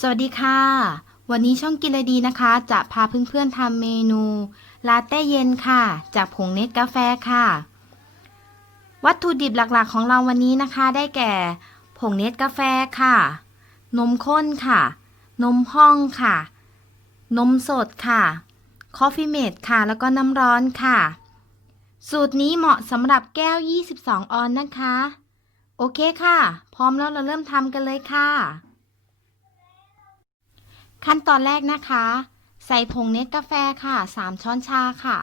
สวัสดีค่ะ วันนี้ช่องกินเลยดีนะคะ จะพาเพื่อนๆทำเมนูลาเต้เย็นค่ะ จากผงเนสกาแฟค่ะ วัตถุดิบหลักๆของเราวันนี้นะคะ ได้แก่ ผงเนสกาแฟค่ะ นมข้นค่ะ นมห้องค่ะ นมสดค่ะ คอฟฟี่เมดค่ะ แล้วก็น้ำร้อนค่ะ สูตรนี้เหมาะสำหรับแก้ว 22 ออนซ์นะคะ โอเคค่ะ พร้อมแล้วเราเริ่มทำกันเลยค่ะ ขั้นตอนแรกนะคะ ใส่ผงเนสกาแฟค่ะ 3 ช้อนชาค่ะ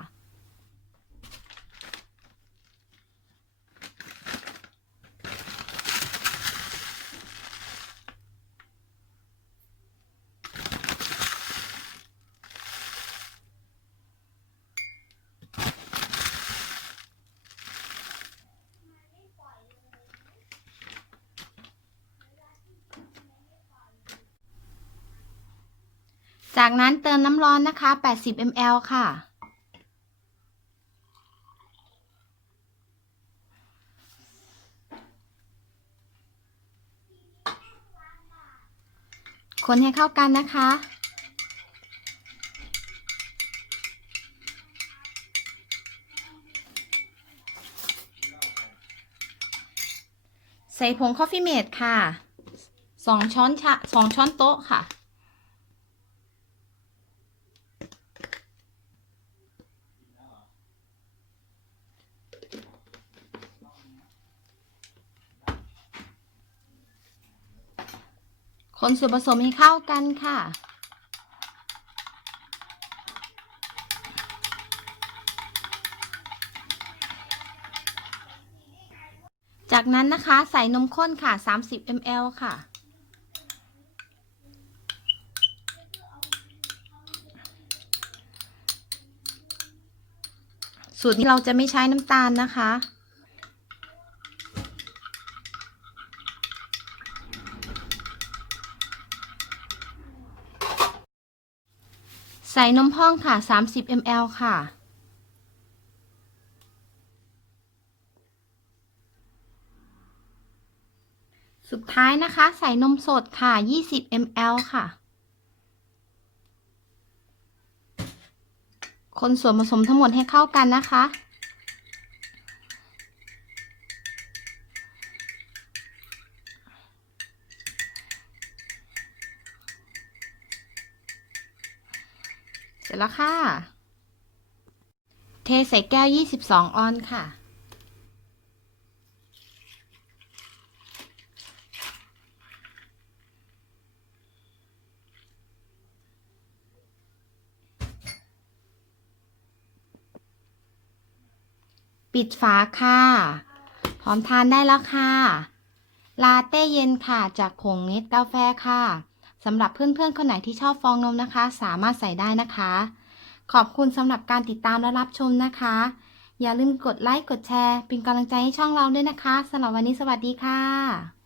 จากนั้นเติมน้ำร้อนนะคะ 80 ml ค่ะ คนให้เข้ากันนะคะ ใส่ผงคอฟฟี่เมดค่ะสองช้อนชาสองช้อนโต๊ะค่ะ คนส่วนผสมให้เข้ากันค่ะ จากนั้นนะคะใส่นมข้นค่ะ 30 ml ค่ะสูตรนี้เราจะไม่ใช้น้ำตาลนะคะ ใส่นมพ่องค่ะ 30 ml ค่ะ สุดท้ายนะคะ ใส่นมสดค่ะ 20 ml ค่ะ คนส่วนผสมทั้งหมดให้เข้ากันนะคะ เสร็จแล้วค่ะ เทใส่แก้ว 22 ออนซ์ค่ะ ปิดฝาค่ะ พร้อมทานได้แล้วค่ะ ลาเต้เย็นค่ะ จากผงเนสกาแฟค่ะ สำหรับเพื่อนๆ คนไหนที่ชอบฟองนมนะคะ สามารถใส่ได้นะคะ ขอบคุณสำหรับการติดตามและรับชมนะคะ อย่าลืมกดไลค์กดแชร์ เป็นกำลังใจให้ช่องเราด้วยนะคะสำหรับวันนี้สวัสดีค่ะ